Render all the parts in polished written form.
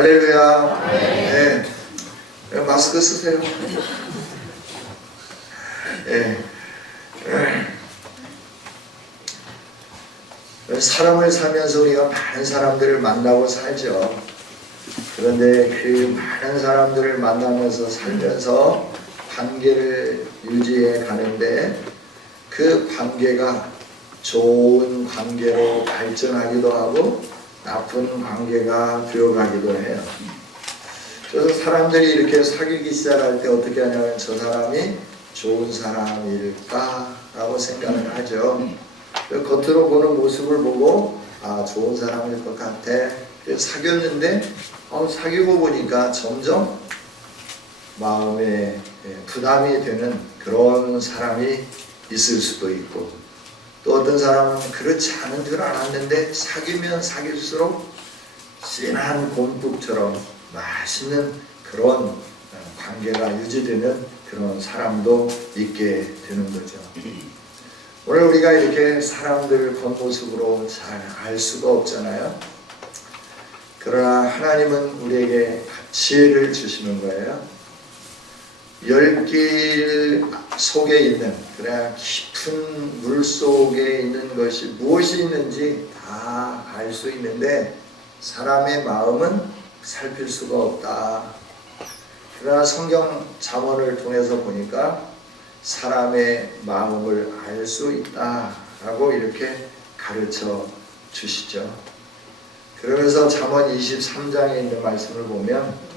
할렐루야. 네. 마스크 쓰세요. 네. 사람을 살면서 우리가 많은 사람들을 만나고 살죠. 그런데 그 많은 사람들을 만나면서 살면서 관계를 유지해 가는데 그 관계가 좋은 관계로 발전하기도 하고 나쁜 관계가 되어가기도 해요. 그래서 사람들이 이렇게 사귀기 시작할 때 어떻게 하냐면 저 사람이 좋은 사람일까 라고 생각을 하죠. 겉으로 보는 모습을 보고 아 좋은 사람일 것 같아. 사귀었는데 사귀고 보니까 점점 마음에 부담이 되는 그런 사람이 있을 수도 있고, 또 어떤 사람은 그렇지 않은 줄 알았는데 사귀면 사귈수록 진한 곰국처럼 맛있는 그런 관계가 유지되는 그런 사람도 있게 되는 거죠. 오늘 우리가 이렇게 사람들 겉모습으로 잘 알 수가 없잖아요. 그러나 하나님은 우리에게 지혜를 주시는 거예요. 열길 속에 있는, 그래 깊은 물 속에 있는 것이 무엇이 있는지 다 알 수 있는데 사람의 마음은 살필 수가 없다. 그러나 성경 잠언을 통해서 보니까 사람의 마음을 알 수 있다라고 이렇게 가르쳐 주시죠. 그러면서 잠언 23장에 있는 말씀을 보면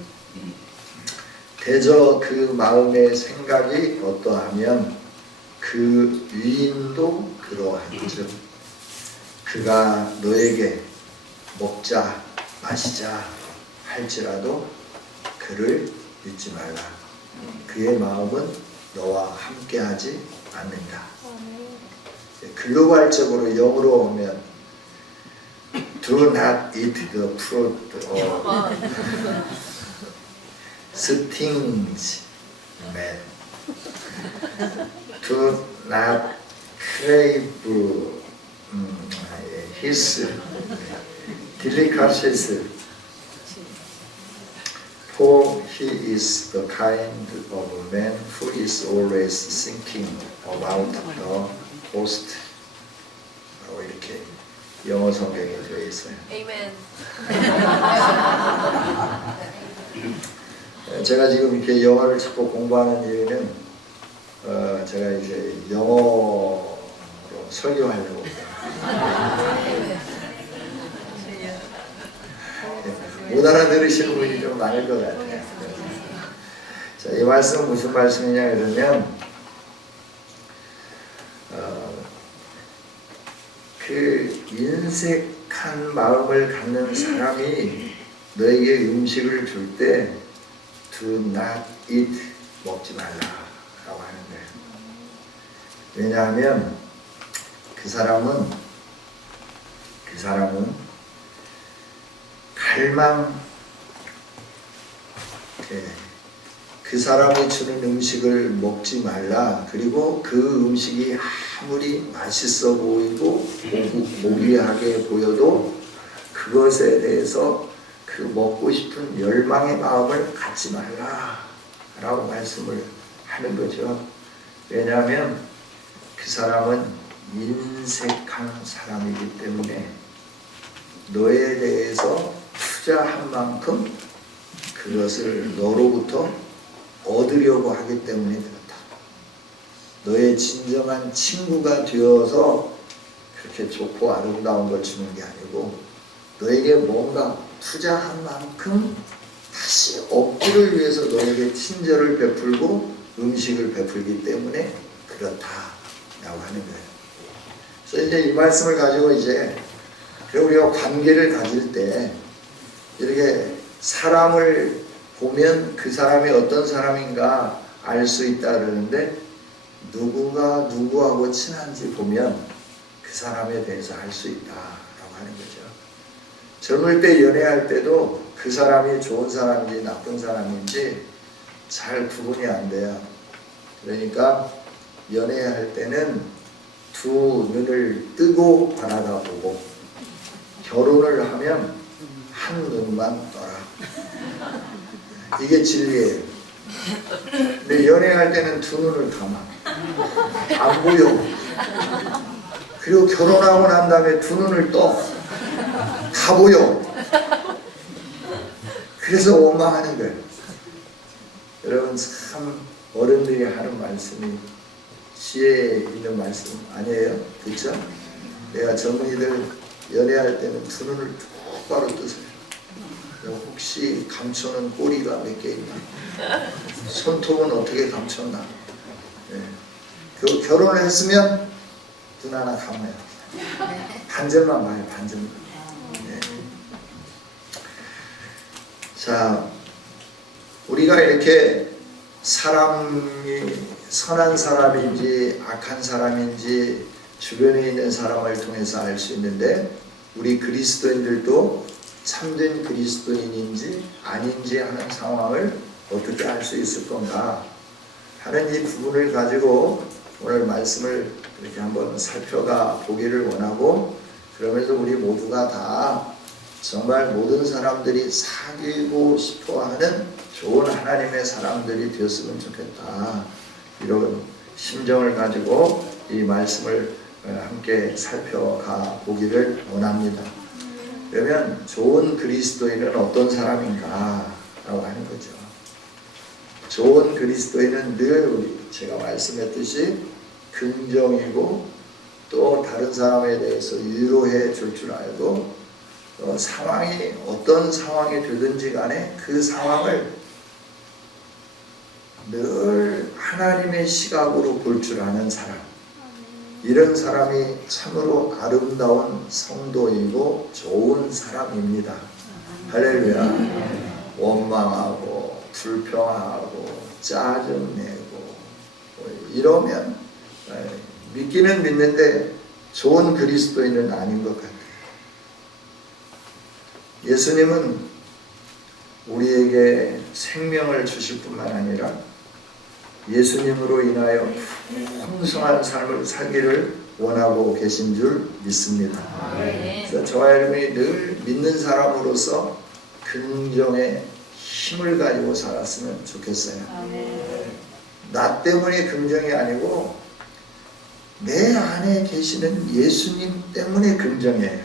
대저 그 마음의 생각이 어떠하면 그 위인도 그러한즉 그가 너에게 먹자 마시자 할지라도 그를 믿지 말라. 그의 마음은 너와 함께하지 않는다. 글로벌적으로 영어로 오면 Do not eat the fruit or stings man. Do not crave his delicacies, for he is the kind of man who is always thinking about the host. 이렇게 영어 성경에 되어 있어요. 아멘. 제가 지금 이렇게 영어를 자꾸 공부하는 이유는 제가 이제 영어로 설교하려고 못 알아들으시는 분이 좀 많을 것 같아요. 자, 이 말씀은 무슨 말씀이냐 그러면 그 인색한 마음을 갖는 사람이 너에게 음식을 줄 때 Do not eat, 먹지 말라라고 하는 거예요. 왜냐하면 그 사람은 갈망, 그 사람이 주는 음식을 먹지 말라. 그리고 그 음식이 아무리 맛있어 보이고 모기하게 보여도 그것에 대해서 그 먹고 싶은 열망의 마음을 갖지 말라 라고 말씀을 하는 거죠. 왜냐하면 그 사람은 인색한 사람이기 때문에 너에 대해서 투자한 만큼 그것을 너로부터 얻으려고 하기 때문에 그렇다. 너의 진정한 친구가 되어서 그렇게 좋고 아름다운 걸 주는 게 아니고 너에게 뭔가 투자한 만큼 다시 얻기를 위해서 너에게 친절을 베풀고 음식을 베풀기 때문에 그렇다라고 하는 거예요. 그래서 이제 이 말씀을 가지고 이제 우리가 관계를 가질 때 이렇게 사람을 보면 그 사람이 어떤 사람인가 알 수 있다 그러는데 누구가 누구하고 친한지 보면 그 사람에 대해서 알 수 있다라고 하는 거죠. 젊을 때 연애할 때도 그 사람이 좋은 사람인지 나쁜 사람인지 잘 구분이 안 돼요. 그러니까 연애할 때는 두 눈을 뜨고 바라다 보고 결혼을 하면 한 눈만 떠라. 이게 진리예요. 근데 연애할 때는 두 눈을 감아. 안 보여. 그리고 결혼하고 난 다음에 두 눈을 떠. 다 보여. 그래서 원망하는 거예요. 여러분 참 어른들이 하는 말씀이 지혜 있는 말씀 아니에요? 그렇죠? 내가 젊은이들 연애할 때는 두 눈을 똑바로 뜨세요. 혹시 감춰놓은 꼬리가 몇 개 있나? 손톱은 어떻게 감췄나? 그 결혼을 했으면 눈 하나 감아요. 반절만 봐요. 반절만. 자, 우리가 이렇게 사람이 선한 사람인지 악한 사람인지 주변에 있는 사람을 통해서 알 수 있는데, 우리 그리스도인들도 참된 그리스도인인지 아닌지 하는 상황을 어떻게 알 수 있을 건가 하는 이 부분을 가지고 오늘 말씀을 이렇게 한번 살펴가 보기를 원하고, 그러면서 우리 모두가 다 정말 모든 사람들이 사귀고 싶어하는 좋은 하나님의 사람들이 되었으면 좋겠다, 이런 심정을 가지고 이 말씀을 함께 살펴가 보기를 원합니다. 그러면 좋은 그리스도인은 어떤 사람인가 라고 하는 거죠. 좋은 그리스도인은 늘 제가 말씀했듯이 긍정이고, 또 다른 사람에 대해서 위로해 줄 줄 알고, 상황이 어떤 상황이 되든지 간에 그 상황을 늘 하나님의 시각으로 볼 줄 아는 사람, 이런 사람이 참으로 아름다운 성도이고 좋은 사람입니다. 할렐루야. 원망하고 불평하고 짜증내고 이러면 믿기는 믿는데 좋은 그리스도인은 아닌 것 같아요. 예수님은 우리에게 생명을 주실 뿐만 아니라 예수님으로 인하여 풍성한 삶을 살기를 원하고 계신 줄 믿습니다. 그래서 저와 여러분이 늘 믿는 사람으로서 긍정의 힘을 가지고 살았으면 좋겠어요. 나 때문에 긍정이 아니고 내 안에 계시는 예수님 때문에 긍정이에요.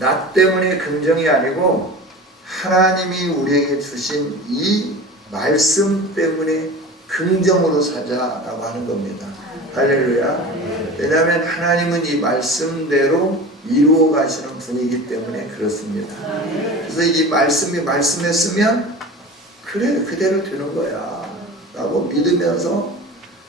나 때문에 긍정이 아니고 하나님이 우리에게 주신 이 말씀 때문에 긍정으로 살자라고 하는 겁니다. 할렐루야. 왜냐하면 하나님은 이 말씀대로 이루어 가시는 분이기 때문에 그렇습니다. 그래서 이 말씀이 말씀했으면 그래 그대로 되는 거야 라고 믿으면서,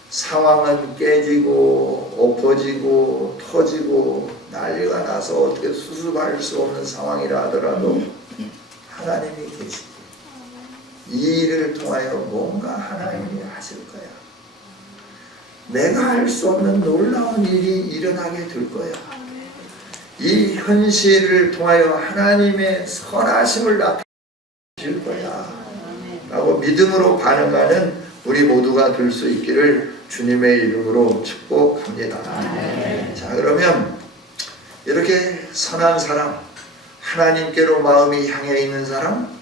상황은 깨지고 엎어지고 터지고 난리가 나서 어떻게 수습할 수 없는 상황이라 하더라도 하나님이 계시고 이 일을 통하여 뭔가 하나님이 하실 거야. 내가 할 수 없는 놀라운 일이 일어나게 될 거야. 이 현실을 통하여 하나님의 선하심을 나타내실 거야 라고 믿음으로 반응하는 우리 모두가 될 수 있기를 주님의 이름으로 축복합니다. 자, 그러면 이렇게 선한 사람, 하나님께로 마음이 향해 있는 사람,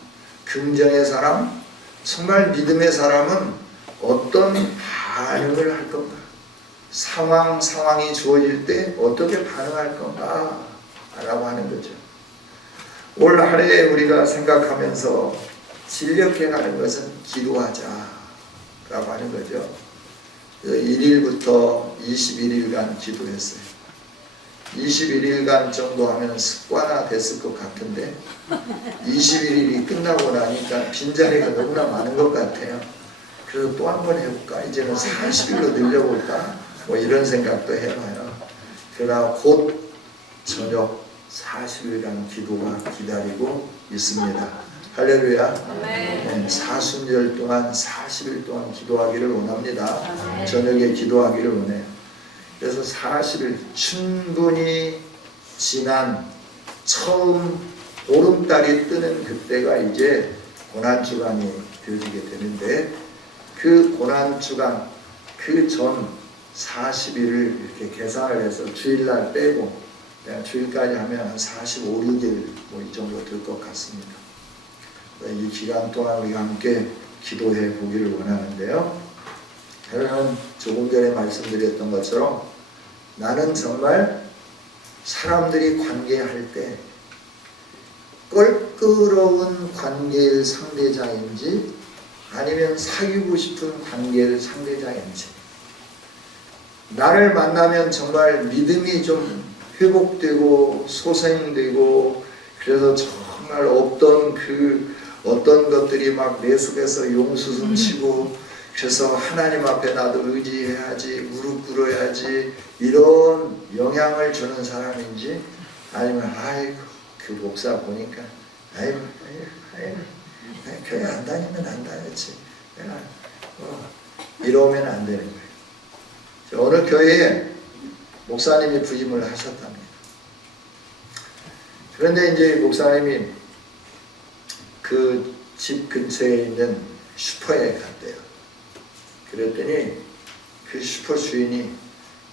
긍정의 사람, 정말 믿음의 사람은 어떤 반응을 할 건가? 상황이 주어질 때 어떻게 반응할 건가? 라고 하는 거죠. 올 한 해 우리가 생각하면서 진력해 가는 것은 기도하자 라고 하는 거죠. 1일부터 21일간 기도했어요. 21일간 정도 하면 습관화 됐을 것 같은데 21일이 끝나고 나니까 빈자리가 너무나 많은 것 같아요. 그래서 또 한 번 해볼까? 이제는 40일로 늘려볼까? 뭐 이런 생각도 해봐요. 그러나 곧 저녁 40일간 기도가 기다리고 있습니다. 할렐루야. 네, 사순절 동안 40일 동안 기도하기를 원합니다. 저녁에 기도하기를 원해요. 그래서 40일 충분히 지난 처음 보름달이 뜨는 그때가 이제 고난주간이 되어지게 되는데, 그 고난주간 그 전 40일을 이렇게 계산을 해서 주일날 빼고 주일까지 하면 한 45, 6일 뭐 이 정도 될 것 같습니다. 이 기간 동안 우리가 함께 기도해 보기를 원하는데요. 여러분 조금 전에 말씀드렸던 것처럼 나는 정말 사람들이 관계할 때 껄끄러운 관계의 상대자인지 아니면 사귀고 싶은 관계의 상대자인지, 나를 만나면 정말 믿음이 좀 회복되고 소생되고, 그래서 정말 어떤 것들이 막 내 속에서 용수순 치고, 그래서 하나님 앞에 나도 의지해야지, 무릎 꿇어야지, 이런 영향을 주는 사람인지, 아니면 아이고 그 목사 보니까 아이고 교회 안 다니면 안 다녔지, 내가 이러면 안 되는 거예요. 어느 교회에 목사님이 부임을 하셨답니다. 그런데 이제 목사님이 그 집 근처에 있는 슈퍼에 갔대요. 그랬더니 그 슈퍼 주인이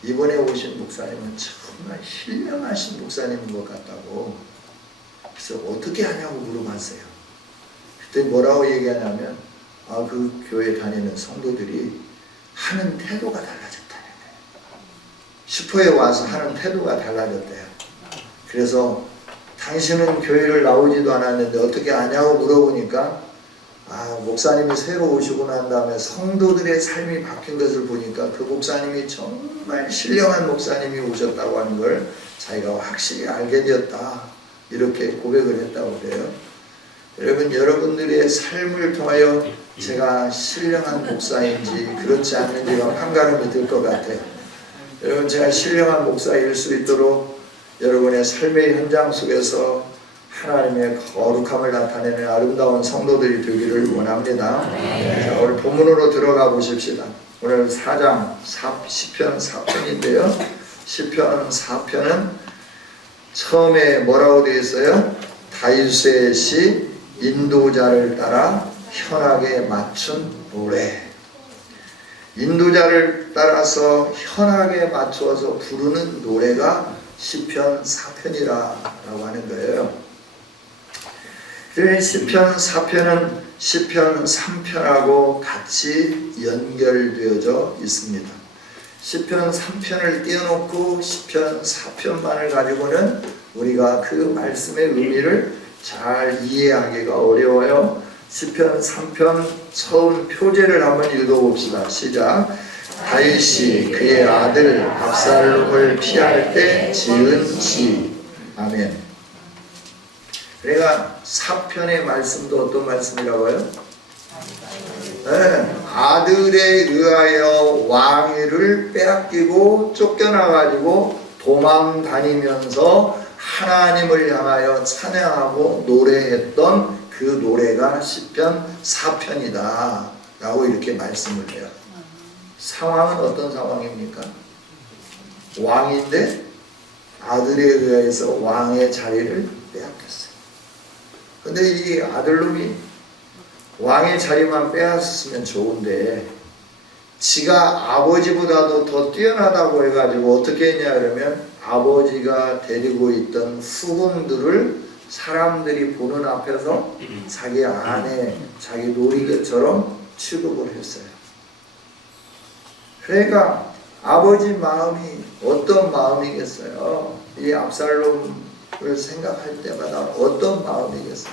이번에 오신 목사님은 정말 신령하신 목사님인 것 같다고, 그래서 어떻게 하냐고 물어봤어요. 그때 뭐라고 얘기하냐면 그 교회 다니는 성도들이 하는 태도가 달라졌다는 거예요. 슈퍼에 와서 하는 태도가 달라졌대요. 그래서 당신은 교회를 나오지도 않았는데 어떻게 아냐고 물어보니까 목사님이 새로 오시고 난 다음에 성도들의 삶이 바뀐 것을 보니까 그 목사님이 정말 신령한 목사님이 오셨다고 하는 걸 자기가 확실히 알게 되었다, 이렇게 고백을 했다고 그래요. 여러분, 여러분들의 삶을 통하여 제가 신령한 목사인지 그렇지 않는지가 판가름이 될 것 같아요. 여러분, 제가 신령한 목사일 수 있도록 여러분의 삶의 현장 속에서 하나님의 거룩함을 나타내는 아름다운 성도들이 되기를 원합니다. 자, 오늘 본문으로 들어가 보십시다. 오늘 4장 시편 4편인데요. 시편 4편은 처음에 뭐라고 되어 있어요? 다윗의 시 인도자를 따라 현악에 맞춘 노래. 인도자를 따라서 현악에 맞추어서 부르는 노래가 시편 4편이라고 하는 거예요. 그래서 시편 4편은 시편 3편하고 같이 연결되어져 있습니다. 시편 3편을 띄워놓고 시편 4편만을 가지고는 우리가 그 말씀의 의미를 잘 이해하기가 어려워요. 시편 3편 처음 표제를 한번 읽어봅시다. 시작. 다윗이 그의 아들 압살롬을 피할 때 지은 시. 아멘. 그러니까 4편의 말씀도 어떤 말씀이라고요? 네, 아들에 의하여 왕위를 빼앗기고 쫓겨나가지고 도망 다니면서 하나님을 향하여 찬양하고 노래했던 그 노래가 시편 4편이다 라고 이렇게 말씀을 해요. 상황은 어떤 상황입니까? 왕인데 아들에 의해서 왕의 자리를 빼앗겼어요. 근데 이 아들놈이 왕의 자리만 빼앗았으면 좋은데 지가 아버지보다도 더 뛰어나다고 해가지고 어떻게 했냐 그러면 아버지가 데리고 있던 후궁들을 사람들이 보는 앞에서 자기 아내, 자기 놀이개처럼 취급을 했어요. 그러니까 아버지 마음이 어떤 마음이겠어요? 이 압살롬을 생각할 때마다 어떤 마음이겠어요?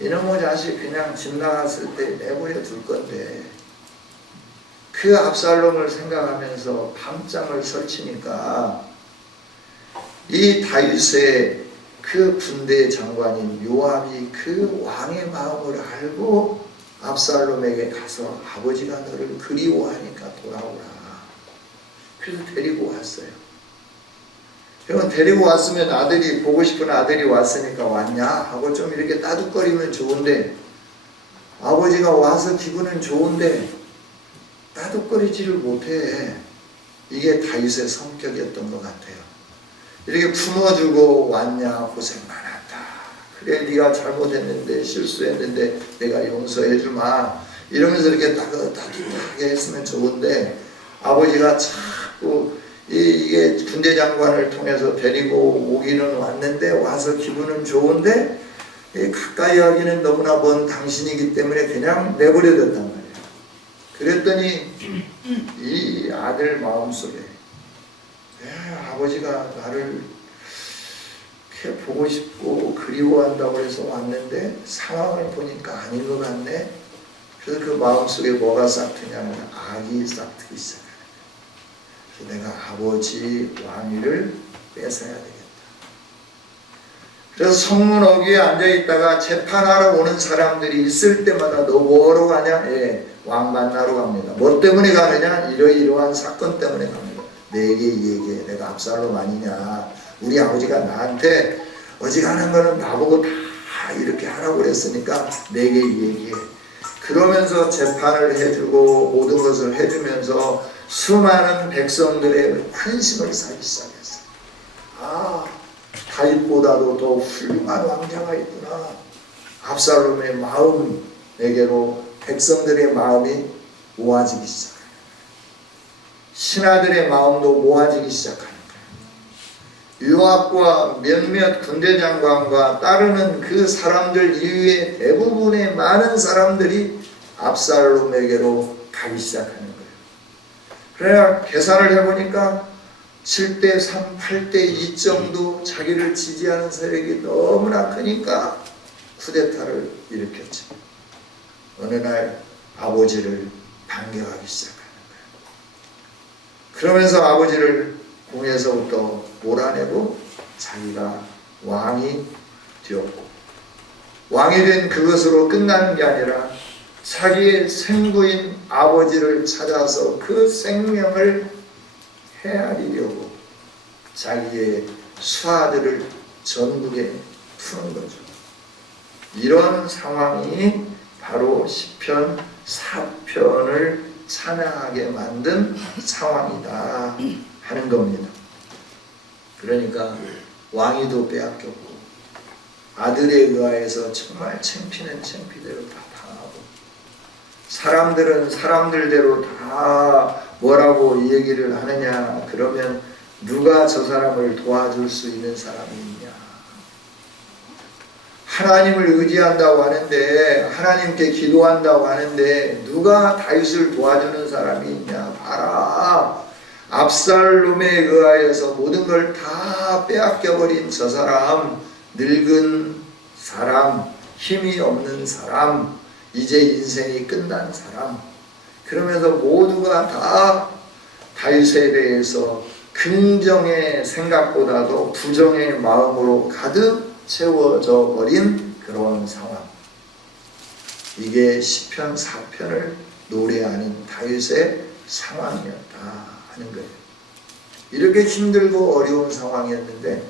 이놈의 자식 그냥 집 나갔을 때 내버려 둘 건데 그 압살롬을 생각하면서 밤잠을 설치니까 이 다윗의 그 군대 장관인 요압이 그 왕의 마음을 알고 압살롬에게 가서 아버지가 너를 그리워하니까 돌아오라. 그래서 데리고 왔어요. 그러면 데리고 왔으면 아들이, 보고 싶은 아들이 왔으니까 왔냐 하고 좀 이렇게 따뜻거리면 좋은데, 아버지가 와서 기분은 좋은데 따뜻거리지를 못해. 이게 다윗의 성격이었던 것 같아요. 이렇게 품어주고 왔냐, 고생 많았다. 그래 네가 잘못했는데 실수했는데 내가 용서해주마. 이러면서 이렇게 따뜻하게 했으면 좋은데, 아버지가 자꾸 이게 군대 장관을 통해서 데리고 오기는 왔는데 와서 기분은 좋은데 가까이 하기는 너무나 먼 당신이기 때문에 그냥 내버려뒀단 말이에요. 그랬더니 이 아들 마음속에 아버지가 나를 이렇게 보고 싶고 그리워한다고 해서 왔는데 상황을 보니까 아닌 것 같네. 그래서 그 마음속에 뭐가 싹트냐면 악이 싹트기 시작해요. 그래서 내가 아버지 왕위를 뺏어야 되겠다. 그래서 성문 어귀에 앉아있다가 재판하러 오는 사람들이 있을 때마다 너 뭐하러 가냐? 왕 만나러 갑니다. 뭐 때문에 가느냐? 이러이러한 사건 때문에 갑니다. 내게 얘기해. 내가 압살롬 아니냐? 우리 아버지가 나한테 어지간한 거는 나보고 다 이렇게 하라고 그랬으니까 내게 얘기해. 그러면서 재판을 해주고 모든 것을 해주면서 수많은 백성들의 환심을 사기 시작했어요. 다윗보다도 더 훌륭한 왕자가 있구나. 압살롬의 마음에게로 백성들의 마음이 모아지기 시작해요. 신하들의 마음도 모아지기 시작하는 거예요. 요압과 몇몇 군대장관과 따르는 그 사람들 이외에 대부분의 많은 사람들이 압살롬에게로 가기 시작하는 거예요. 그래야 계산을 해보니까 7대3, 8대2 정도 자기를 지지하는 세력이 너무나 크니까 쿠데타를 일으켰죠. 어느 날 아버지를 반격하기 시작하는 거예요. 그러면서 아버지를 궁에서부터 몰아내고 자기가 왕이 되었고, 왕이 된 그것으로 끝나는 게 아니라 자기의 생부인 아버지를 찾아서 그 생명을 헤아리려고 자기의 수하들을 전국에 푸는 거죠. 이런 상황이 바로 시편 4편을 찬양하게 만든 상황이다 하는 겁니다. 그러니까 왕위도 빼앗겼고 아들에 의하여서 정말 창피는 창피대로 다 당하고, 사람들은 사람들대로 다 뭐라고 얘기를 하느냐 그러면 누가 저 사람을 도와줄 수 있는 사람이 있냐. 하나님을 의지한다고 하는데, 하나님께 기도한다고 하는데 누가 다윗을 도와주는 사람이 있냐. 봐라, 압살롬에 의하여서 모든 걸 다 빼앗겨버린 저 사람, 늙은 사람, 힘이 없는 사람, 이제 인생이 끝난 사람. 그러면서 모두가 다 다윗에 대해서 긍정의 생각보다도 부정의 마음으로 가득 채워져 버린 그런 상황. 이게 시편 4편을 노래하는 다윗의 상황이었다 하는 거예요. 이렇게 힘들고 어려운 상황이었는데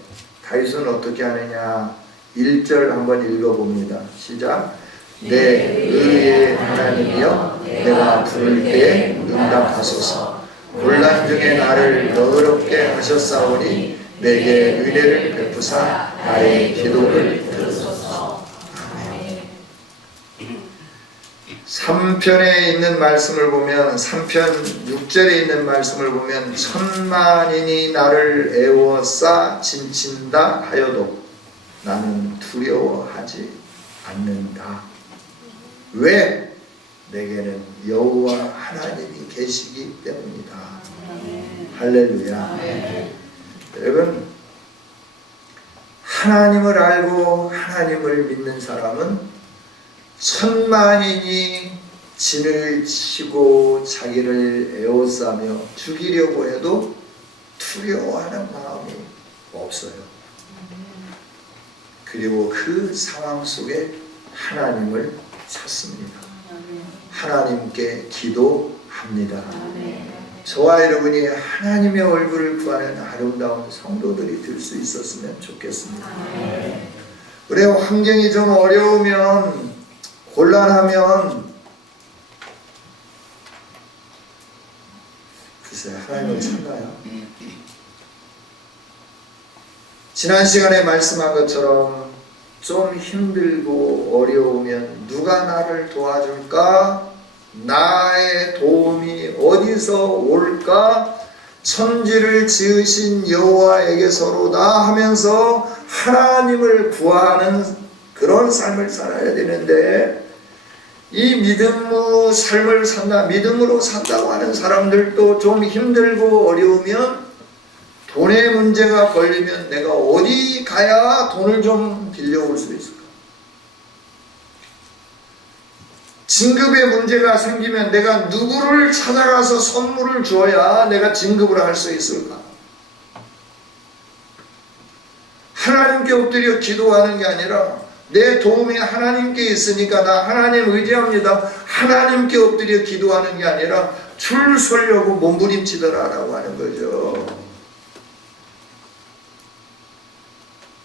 다윗은 어떻게 하느냐. 1절 한번 읽어봅니다. 시작. 내 의의 하나님이여, 내가 부를 때에 응답하소서. 곤란 중에 나를 너그럽게 하셨사오니 내게 은혜를 베푸사 나의 기도를 들으소서. 아멘. 3편에 있는 말씀을 보면, 3편 6절에 있는 말씀을 보면, 천만인이 나를 애워싸 진친다 하여도 나는 두려워하지 않는다. 왜? 내게는 여호와 하나님이 계시기 때문이다. 할렐루야. 여러분, 하나님을 알고 하나님을 믿는 사람은 천만인이 진을 치고 자기를 에워싸며 죽이려고 해도 두려워하는 마음이 없어요. 그리고 그 상황 속에 하나님을 찾습니다. 하나님께 기도합니다. 저와 여러분이 하나님의 얼굴을 구하는 아름다운 성도들이 될 수 있었으면 좋겠습니다. 우리 환경이 좀 어려우면, 곤란하면 글쎄 하나님을 찾나요? 지난 시간에 말씀한 것처럼 좀 힘들고 어려우면 누가 나를 도와줄까? 나의 도움이 어디서 올까? 천지를 지으신 여호와에게서로다 하면서 하나님을 구하는 그런 삶을 살아야 되는데, 이 믿음으로 삶을 산다, 믿음으로 산다고 하는 사람들도 좀 힘들고 어려우면, 돈의 문제가 걸리면 내가 어디 가야 돈을 좀 빌려올 수 있을까? 진급의 문제가 생기면 내가 누구를 찾아가서 선물을 줘야 내가 진급을 할 수 있을까? 하나님께 엎드려 기도하는 게 아니라 내 도움이 하나님께 있으니까 나 하나님 의지합니다, 하나님께 엎드려 기도하는 게 아니라 줄 서려고 몸부림치더라라고 하는 거죠.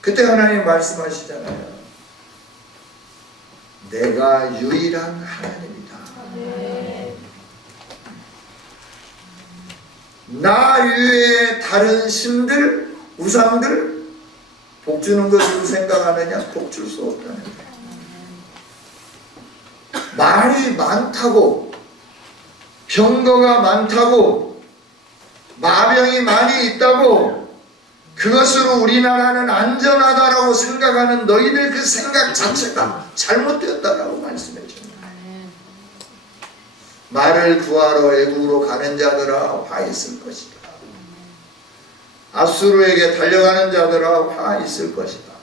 그때 하나님 말씀하시잖아요. 내가 유일한 하나님이다. 나 외에 다른 신들, 우상들 복 주는 것으로 생각하느냐? 복 줄 수 없다는 거예요. 말이 많다고, 병거가 많다고, 마병이 많이 있다고, 그것으로 우리나라는 안전하다라고 생각하는 너희들 그 생각 자체가 잘못되었다라고 말씀해 줍니다. 말을 구하러 애국으로 가는 자들아 화 있을 것이다. 아수르에게 달려가는 자들아 화 있을 것이다.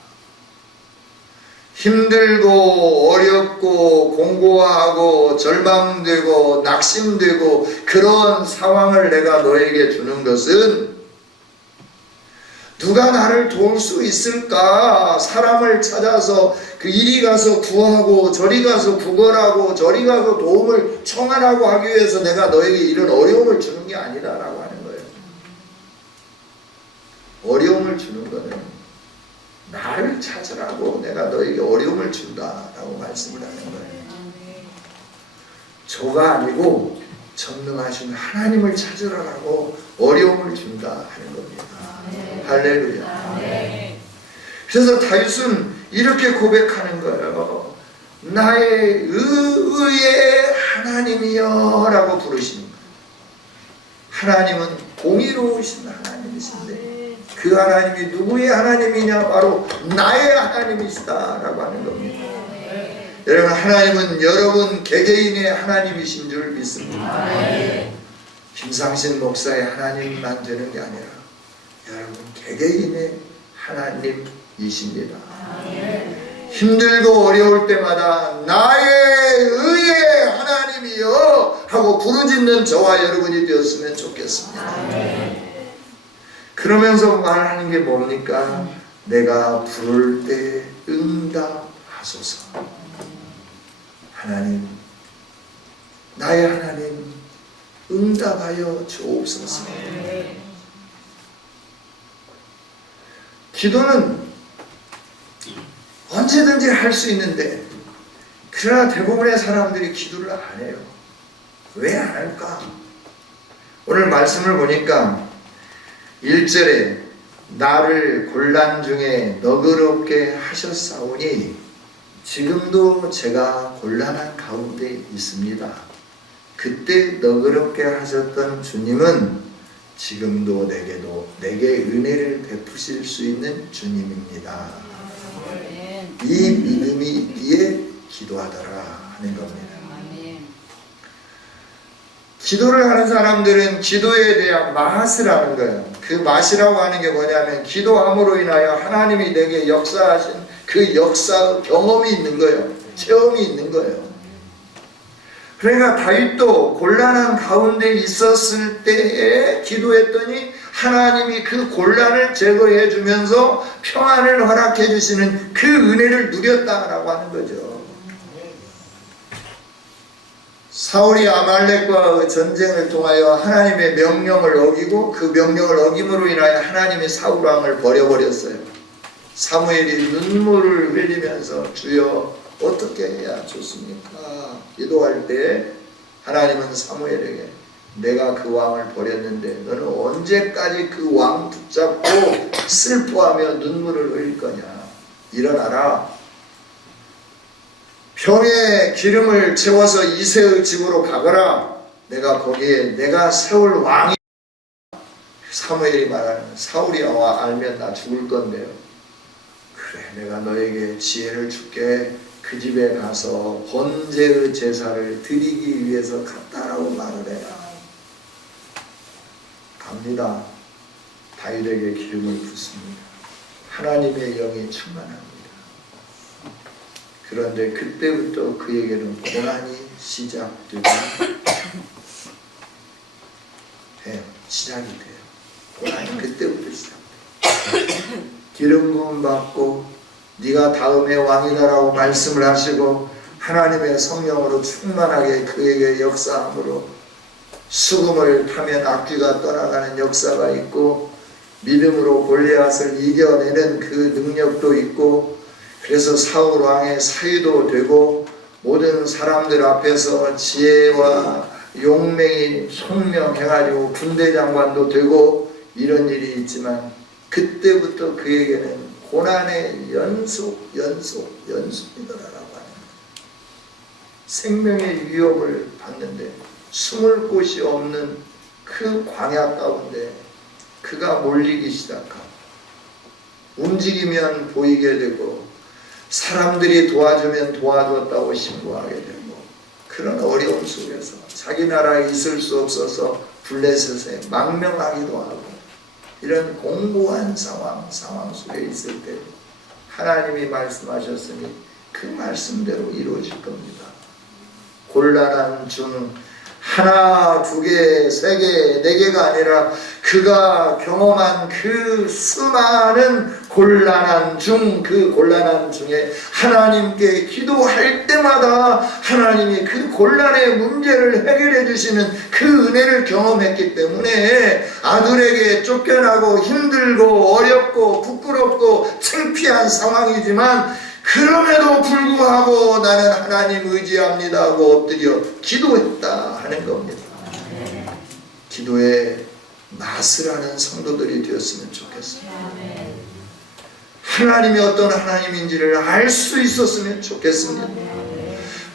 힘들고 어렵고 공고하고 절망되고 낙심되고 그런 상황을 내가 너에게 주는 것은 누가 나를 도울 수 있을까? 사람을 찾아서 그 이리 가서 구하고 저리 가서 구걸하고 저리 가서 도움을 청하라고 하기 위해서 내가 너에게 이런 어려움을 주는 게 아니다라고 하는 거예요. 어려움을 주는 거는 나를 찾으라고 내가 너에게 어려움을 준다라고 말씀을 하는 거예요. 저가 아니고 전능하신 하나님을 찾으라고 어려움을 준다 하는 겁니다. 할렐루야. 그래서 다윗은 이렇게 고백하는 거예요. 나의 의의 하나님이여 라고 부르시는 거예요. 하나님은 공의로우신 하나님이신데 그 하나님이 누구의 하나님이냐? 바로 나의 하나님이시다 라고 하는 겁니다. 여러분, 하나님은 여러분 개개인의 하나님이신 줄 믿습니다. 김상신 목사의 하나님만 되는 게 아니라 여러분 개개인의 하나님이십니다. 힘들고 어려울 때마다 나의 의의 하나님이여 하고 부르짖는 저와 여러분이 되었으면 좋겠습니다. 그러면서 말하는 게 뭡니까? 내가 부를 때 응답하소서. 하나님, 나의 하나님 응답하여 주옵소서. 기도는 언제든지 할 수 있는데, 그러나 대부분의 사람들이 기도를 안 해요. 왜 안 할까? 오늘 말씀을 보니까 1절에 나를 곤란 중에 너그럽게 하셨사오니 지금도 제가 곤란한 가운데 있습니다. 그때 너그럽게 하셨던 주님은 지금도 내게 은혜를 베푸실 수 있는 주님입니다. 이 믿음이 있기에 기도하더라 하는 겁니다. 기도를 하는 사람들은 기도에 대한 맛을 아는 거예요. 그 맛이라고 하는 게 뭐냐면 기도함으로 인하여 하나님이 내게 역사하신 그 역사 경험이 있는 거예요. 체험이 있는 거예요. 그러니까 다윗도 곤란한 가운데 있었을 때에 기도했더니 하나님이 그 곤란을 제거해 주면서 평안을 허락해 주시는 그 은혜를 누렸다라고 하는 거죠. 사울이 아말렉과 전쟁을 통하여 하나님의 명령을 어기고 그 명령을 어김으로 인하여 하나님이 사울 왕을 버려버렸어요. 사무엘이 눈물을 흘리면서 주여 어떻게 해야 좋습니까? 기도할 때 하나님은 사무엘에게 내가 그 왕을 버렸는데 너는 언제까지 그 왕 붙잡고 슬퍼하며 눈물을 흘릴 거냐? 일어나라. 병에 기름을 채워서 이새의 집으로 가거라. 내가 거기에 내가 세울 왕이. 사무엘이 말하는 사울이 알면 나 죽을 건데요. 그래, 내가 너에게 지혜를 줄게. 그 집에 가서 번제의 제사를 드리기 위해서 갔다라고 말을 해라. 갑니다. 다윗에게 기름을 붓습니다. 하나님의 영이 충만합니다. 그런데 그때부터 그에게는 고난이 시작되고 돼요. 시작이 돼요. 고난이 그때부터 시작돼요. 기름 부음 받고 네가 다음의 왕이다라고 말씀을 하시고 하나님의 성령으로 충만하게 그에게 역사함으로 수금을 타면 악귀가 떠나가는 역사가 있고 믿음으로 골리앗을 이겨내는 그 능력도 있고 그래서 사울 왕의 사위도 되고 모든 사람들 앞에서 지혜와 용맹이 총명해가지고 군대 장관도 되고 이런 일이 있지만 그때부터 그에게는 고난의 연속이더라라고 하는 거예요. 생명의 위협을 받는데 숨을 곳이 없는 그 광야 가운데 그가 몰리기 시작하고 움직이면 보이게 되고 사람들이 도와주면 도와줬다고 신고하게 되고 그런 어려움 속에서 자기 나라에 있을 수 없어서 블레셋에 망명하기도 하고 이런 공고한 상황 속에 있을 때 하나님이 말씀하셨으니 그 말씀대로 이루어질 겁니다. 곤란한 중 하나, 두 개, 세 개, 네 개가 아니라 그가 경험한 그 수많은 곤란한 중, 그 곤란한 중에 하나님께 기도할 때마다 하나님이 그 곤란의 문제를 해결해 주시는 그 은혜를 경험했기 때문에 아들에게 쫓겨나고 힘들고 어렵고 부끄럽고 창피한 상황이지만 그럼에도 불구하고 나는 하나님 의지합니다 하고 엎드려 기도했다 하는 겁니다. 기도에 맛을 아는 성도들이 되었으면 좋겠습니다. 하나님이 어떤 하나님인지를 알 수 있었으면 좋겠습니다.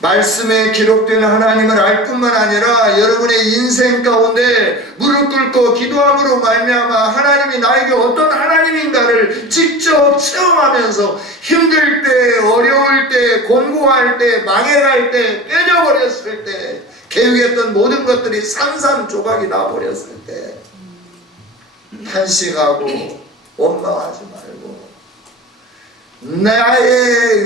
말씀에 기록된 하나님을 알 뿐만 아니라 여러분의 인생 가운데 무릎 꿇고 기도함으로 말미암아 하나님이 나에게 어떤 하나님인가를 직접 체험하면서 힘들 때, 어려울 때, 공고할 때, 망해갈 때, 깨져버렸을 때, 계획했던 모든 것들이 산산조각이 나버렸을 때 탄식하고 원망하지 말고 나의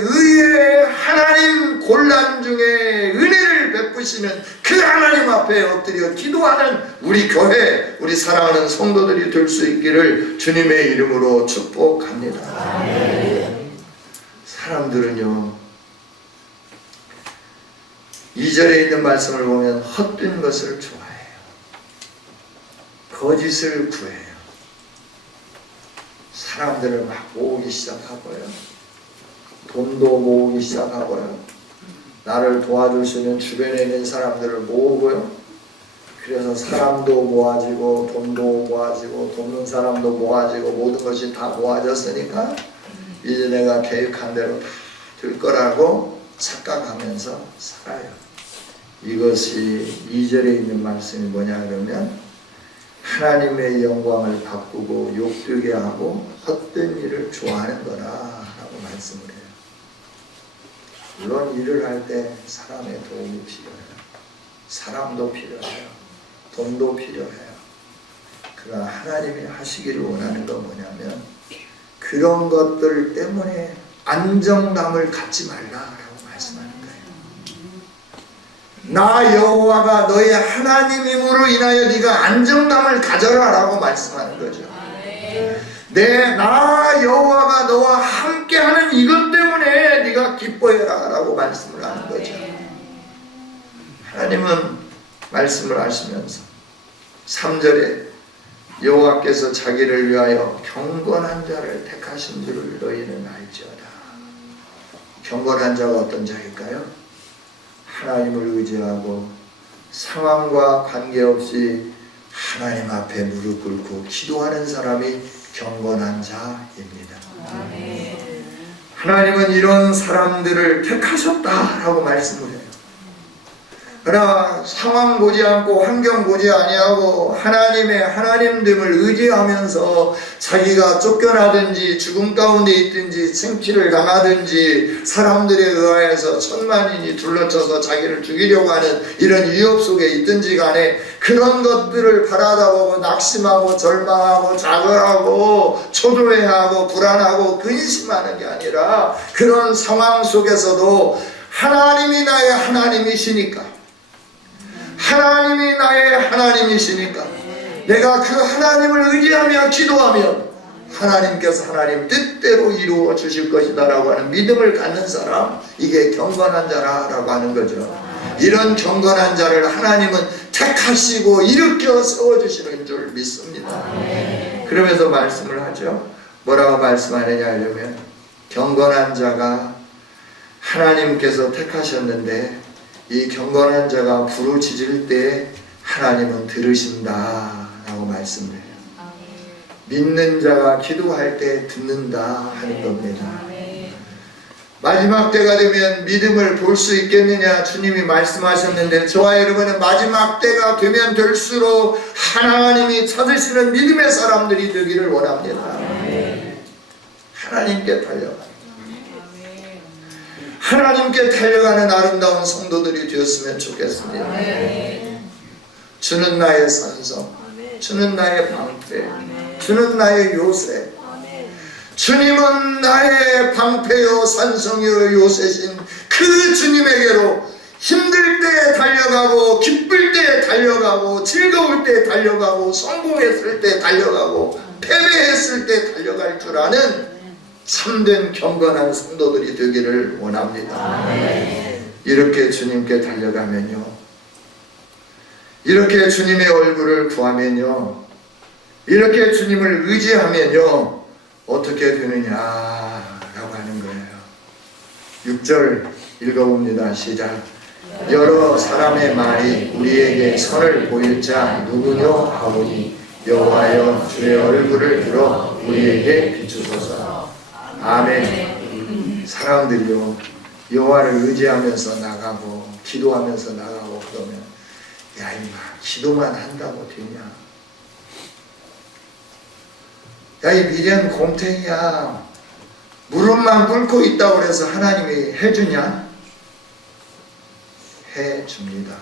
의의 하나님 곤란 중에 은혜를 베푸시는 그 하나님 앞에 엎드려 기도하는 우리 교회, 우리 사랑하는 성도들이 될 수 있기를 주님의 이름으로 축복합니다. 사람들은요 2절에 있는 말씀을 보면 헛된 것을 좋아해요. 거짓을 구해요. 사람들을 막 모으기 시작하고요. 돈도 모으기 시작하고요. 나를 도와줄 수 있는 주변에 있는 사람들을 모으고요. 그래서 사람도 모아지고 돈도 모아지고 돕는 사람도 모아지고 모든 것이 다 모아졌으니까 이제 내가 계획한 대로 다 될 거라고 착각하면서 살아요. 이것이 2절에 있는 말씀이 뭐냐 그러면 하나님의 영광을 바꾸고 욕되게 하고 헛된 일을 좋아하는 거라 라고 말씀을 해요. 물론 일을 할 때 사람의 도움이 필요해요. 사람도 필요해요. 돈도 필요해요. 그러나 하나님이 하시기를 원하는 건 뭐냐면 그런 것들 때문에 안정감을 갖지 말라라고 말씀하는 거예요. 나 여호와가 너의 하나님임으로 인하여 네가 안정감을 가져라 라고 말씀하는 거죠. 나 여호와가 너와 함께하는 이것 때문에 네가 기뻐해라 라고 말씀을 하는 거죠. 하나님은 말씀을 하시면서 3절에 여호와께서 자기를 위하여 경건한 자를 택하신 줄을 너희는 알지어다. 경건한 자가 어떤 자일까요? 하나님을 의지하고 상황과 관계없이 하나님 앞에 무릎 꿇고 기도하는 사람이 경건한 자입니다. 하나님은 이런 사람들을 택하셨다라고 말씀을 해요. 그러나 상황 보지 않고 환경 보지 아니하고 하나님의 하나님됨을 의지하면서 자기가 쫓겨나든지 죽음 가운데 있든지 생피를 당하든지 사람들에 의하여서 천만인이 둘러쳐서 자기를 죽이려고 하는 이런 위협 속에 있든지 간에 그런 것들을 바라다보고 낙심하고 절망하고 좌절하고 초조해하고 불안하고 근심하는 게 아니라 그런 상황 속에서도 하나님이 나의 하나님이시니까, 하나님이 나의 하나님이시니까 내가 그 하나님을 의지하며 기도하면 하나님께서 하나님 뜻대로 이루어 주실 것이다 라고 하는 믿음을 갖는 사람, 이게 경건한 자라고 하는 거죠. 이런 경건한 자를 하나님은 택하시고 일으켜 세워주시는 줄 믿습니다. 그러면서 말씀을 하죠. 뭐라고 말씀하느냐 하려면, 경건한 자가 하나님께서 택하셨는데 이 경건한 자가 부르짖을 때 하나님은 들으신다 라고 말씀해요. 믿는 자가 기도할 때 듣는다 하는 겁니다. 마지막 때가 되면 믿음을 볼 수 있겠느냐 주님이 말씀하셨는데, 저와 여러분은 마지막 때가 되면 될수록 하나님이 찾으시는 믿음의 사람들이 되기를 원합니다. 하나님께 달려가, 하나님께 달려가는 아름다운 성도들이 되었으면 좋겠습니다. 주는 나의 산성, 주는 나의 방패, 주는 나의 요새, 주님은 나의 방패요 산성이요 요새신 그 주님에게로 힘들 때 달려가고, 기쁠 때 달려가고, 즐거울 때 달려가고, 성공했을 때 달려가고, 패배했을 때 달려갈 줄 아는 참된 경건한 성도들이 되기를 원합니다. 이렇게 주님께 달려가면요, 이렇게 주님의 얼굴을 구하면요, 이렇게 주님을 의지하면요, 어떻게 되느냐라고 하는 거예요. 6절 읽어봅니다. 시작. 여러 사람의 말이 우리에게 선을 보일 자 누구뇨 하오니 여호와여 주의 얼굴을 들어 우리에게 비추소서. 아멘. 사람들요, 여호와를 의지하면서 나가고 기도하면서 나가고 그러면, 야 이마 기도만 한다고 되냐, 야 이 미련 곰탱이야, 무릎만 꿇고 있다고 해서 하나님이 해주냐? 해줍니다.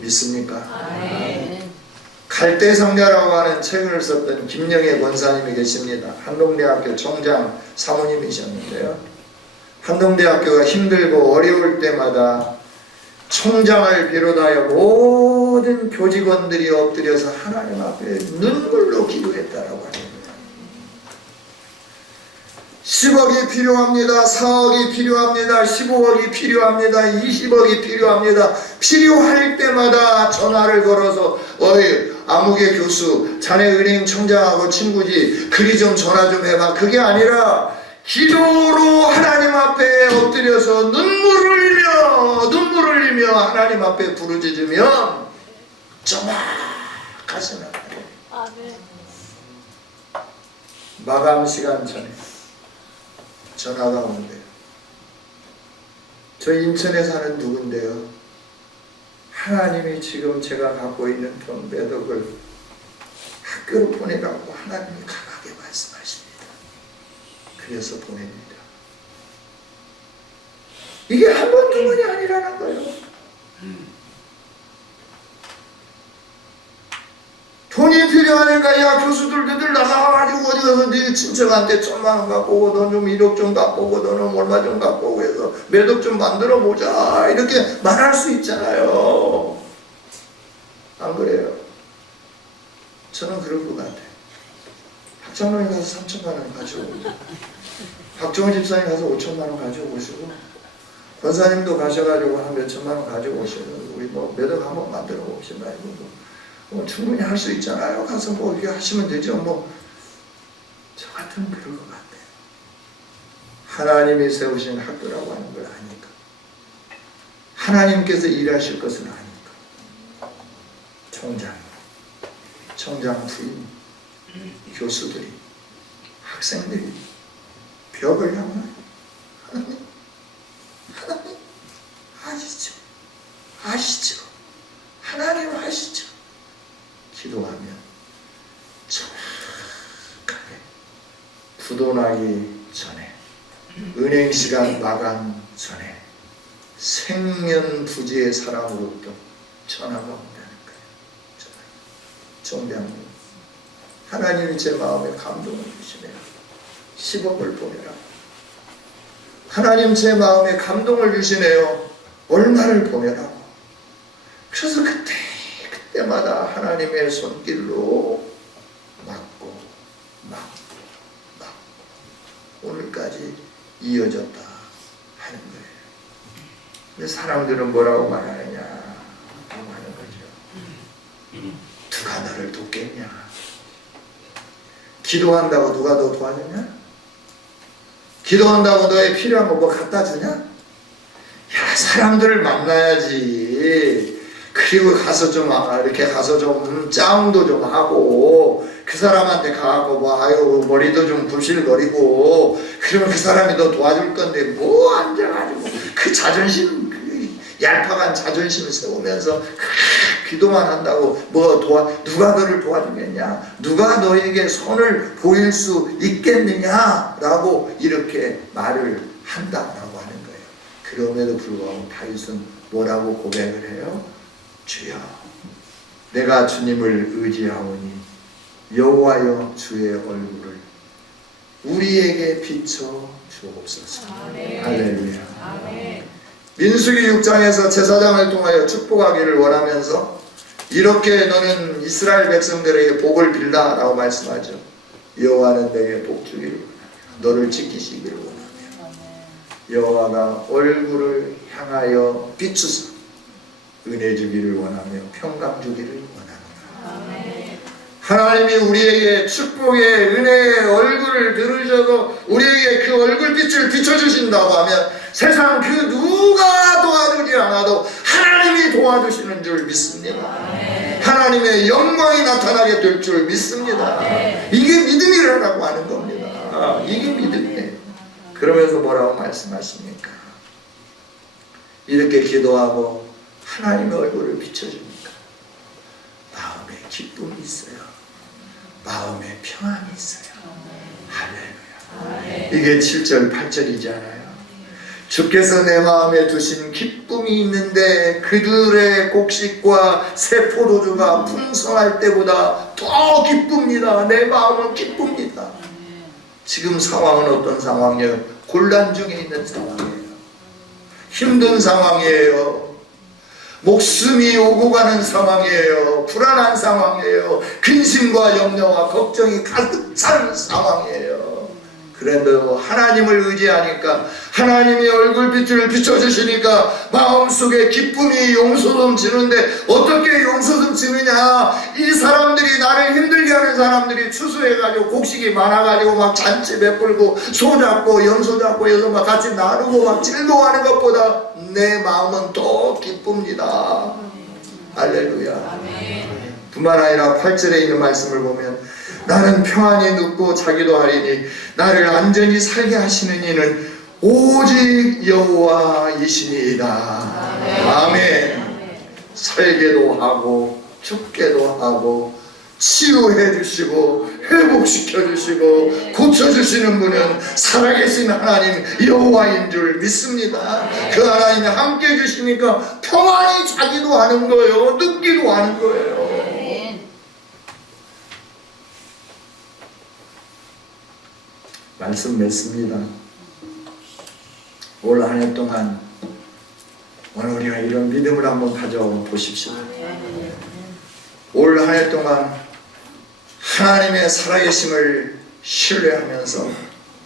믿습니까? 갈대성자라고 하는 책을 썼던 김영애 권사님이 계십니다. 한동대학교 총장 사모님이셨는데요, 한동대학교가 힘들고 어려울 때마다 총장을 비롯하여 모든 교직원들이 엎드려서 하나님 앞에 눈물로 기도했다라고 합니다. 10억이 필요합니다. 4억이 필요합니다. 15억이 필요합니다. 20억이 필요합니다. 필요할 때마다 전화를 걸어서, 어이 아무개 교수, 자네 은행 청장하고 친구지, 그리 좀 전화 좀 해봐. 그게 아니라 기도로 하나님 앞에 엎드려서 눈물을 흘리며 하나님 앞에 부르짖으면 정확하시는 거예요. 마감 시간 전에 전화가 오는데요. 저 인천에 사는 누군데요, 하나님이 지금 제가 갖고 있는 돈 몇 억을 학교로 보내라고 하나님이 강하게 말씀하십니다. 그래서 보냅니다. 이게 한 번 두 번이 아니라는 거예요. 돈이 필요하니까, 야 교수들 너희들 나가가지고 어디 가서 네 친척한테 1,000만 원 갖고 오고, 너 좀 1억 좀 갖고 오고, 너는 얼마 좀 갖고 오고 해서 몇 억 좀 만들어 보자, 이렇게 말할 수 있잖아요. 안 그래요? 저는 그럴 것 같아요. 박장로에 가서 3,000만 원 가지고, 박정호 집사님 가서 5,000만 원 가지고 오시고, 권사님도 가셔가지고 한 몇천만 원 가지고 오시고, 우리 뭐 몇 억 한번 만들어 봅시다. 이거 뭐 충분히 할 수 있잖아요. 가서 뭐 이렇게 하시면 되죠. 뭐 저 같으면 그럴 것 같아요. 하나님이 세우신 학교라고 하는 걸 아니까, 하나님께서 일하실 것은 아니까, 청장 부인, 교수들이, 학생들이 벽을 향하여 하나님 아시죠? 하시죠. 하나님 하시죠. 기도하면 정확하게 부도나기 전에, 은행 시간 마감 전에 생년부지의 사람으로부터 전화가 온다는 거예요. 정대한님, 하나님이 제 마음에 감동을 주시네요. 10억을 보내라. 하나님 제 마음에 감동을 주시네요. 얼마를 보내라고. 그래서 그때마다 하나님의 손길로 막고 오늘까지 이어졌다 하는 거예요. 근데 사람들은 뭐라고 말하느냐 라고 하는 거죠. 누가 너를 돕겠냐? 기도한다고 누가 너 도와주냐? 기도한다고 너의 필요한 거 뭐 갖다 주냐? 야, 사람들을 만나야지. 그리고 가서 좀 이렇게 가서 좀 짱도 좀 하고 그 사람한테 가고 뭐 아유 머리도 좀 부실거리고 그러면 그 사람이 너 도와줄 건데 뭐 앉아가지고 그 자존심, 그 얄팍한 자존심을 세우면서 기도만 한다고 누가 너를 도와주겠냐? 누가 너에게 손을 보일 수 있겠느냐라고 이렇게 말을 한다라고 하는 거예요. 그럼에도 불구하고 다윗은 뭐라고 고백을 해요? 주여, 내가 주님을 의지하오니 여호와여 주의 얼굴을 우리에게 비춰 주옵소서. 할렐루야. 민수기 6장에서 제사장을 통하여 축복하기를 원하면서 이렇게 너는 이스라엘 백성들에게 복을 빌라 라고 말씀하죠. 여호와는 내게 복 주기를 원하며 너를 지키시기를 원하며 여호와가 얼굴을 향하여 비추사 은혜 주기를 원하며 평강 주기를 원합니다. 하나님이 우리에게 축복의 은혜의 얼굴을 들으셔서 우리에게 그 얼굴빛을 비춰주신다고 하면 세상 그 누가 도와주지 않아도 하나님이 도와주시는 줄 믿습니다. 하나님의 영광이 나타나게 될 줄 믿습니다. 이게 믿음이라고 하는 겁니다. 이게 믿음이에요. 그러면서 뭐라고 말씀하십니까? 이렇게 기도하고 하나님의 얼굴을 비춰주니까 마음에 기쁨이 있어요. 마음에 평안이 있어요. 할렐루야. 이게 7절 8절이잖아요. 주께서 내 마음에 두신 기쁨이 있는데 그들의 곡식과 새 포도주가 풍성할 때보다 더 기쁩니다. 내 마음은 기쁩니다. 지금 상황은 어떤 상황이에요? 곤란 중에 있는 상황이에요. 힘든 상황이에요. 목숨이 오고 가는 상황이에요. 불안한 상황이에요. 근심과 염려와 걱정이 가득 찬 상황이에요. 그런데도 하나님을 의지하니까 하나님이 얼굴빛을 비춰주시니까 마음속에 기쁨이 용솟음치는데 어떻게 용솟음치느냐? 이 사람들이 나를 힘들게 하는 사람들이 추수해가지고 곡식이 많아가지고 막 잔치 베풀고 소 잡고 염소 잡고 해서 막 같이 나누고 막 즐거워하는 것보다 내 마음은 더 기쁩니다. 할렐루야. 뿐만 아니라 8절에 있는 말씀을 보면 나는 평안히 눕고 자기도 하리니 나를 안전히 살게 하시는 이는 오직 여호와이시니이다. 아멘. 살게도 하고 죽게도 하고 치유해 주시고 회복시켜 주시고 고쳐 주시는 분은 살아계신 하나님 여호와인 줄 믿습니다. 그 하나님이 함께 해 주시니까 평안히 자기도 하는 거예요. 눕기도 하는 거예요. 말씀 맺습니다. 올 한 해 동안 오늘 우리가 이런 믿음을 한번 가져보십시오. 올 한 해 동안 하나님의 살아계심을 신뢰하면서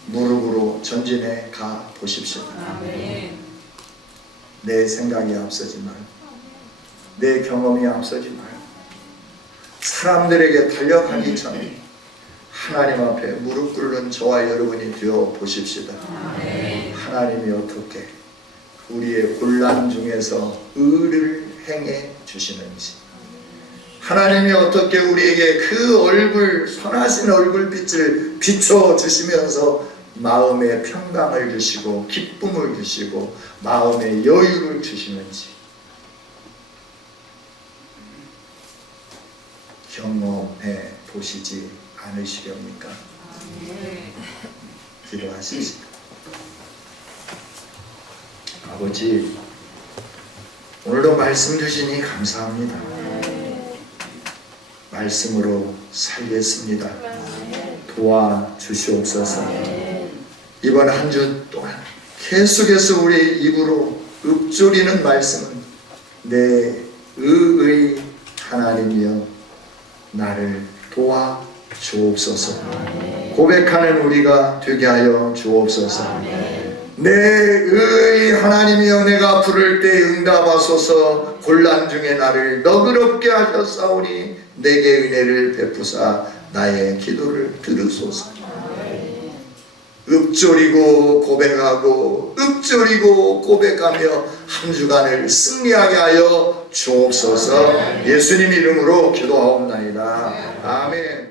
무릎으로 전진해 가 보십시오. 내 생각이 앞서지 말고 내 경험이 앞서지 말고 사람들에게 달려가기 전에 하나님 앞에 무릎 꿇는 저와 여러분이 되어 보십시다. 하나님이 어떻게 우리의 곤란 중에서 의를 행해 주시는지, 하나님이 어떻게 우리에게 그 얼굴, 선하신 얼굴빛을 비춰 주시면서 마음의 평강을 주시고 기쁨을 주시고 마음의 여유를 주시는지 보시지 않으시렵니까? 기도하십시다. 아버지, 오늘도 말씀 주시니 감사합니다. 말씀으로 살겠습니다. 도와주시옵소서. 이번 한 주 동안 계속해서 우리 입으로 읊조리는 말씀은 내 의의 하나님이여 나를 도와주옵소서. 고백하는 우리가 되게 하여 주옵소서. 내 의의 하나님이여 내가 부를 때 응답하소서. 곤란 중에 나를 너그럽게 하셨사오니 내게 은혜를 베푸사 나의 기도를 들으소서. 읊조리고 고백하고 읊조리고 고백하며 한 주간을 승리하게 하여 주옵소서. 예수님 이름으로 기도하옵나이다. 아멘.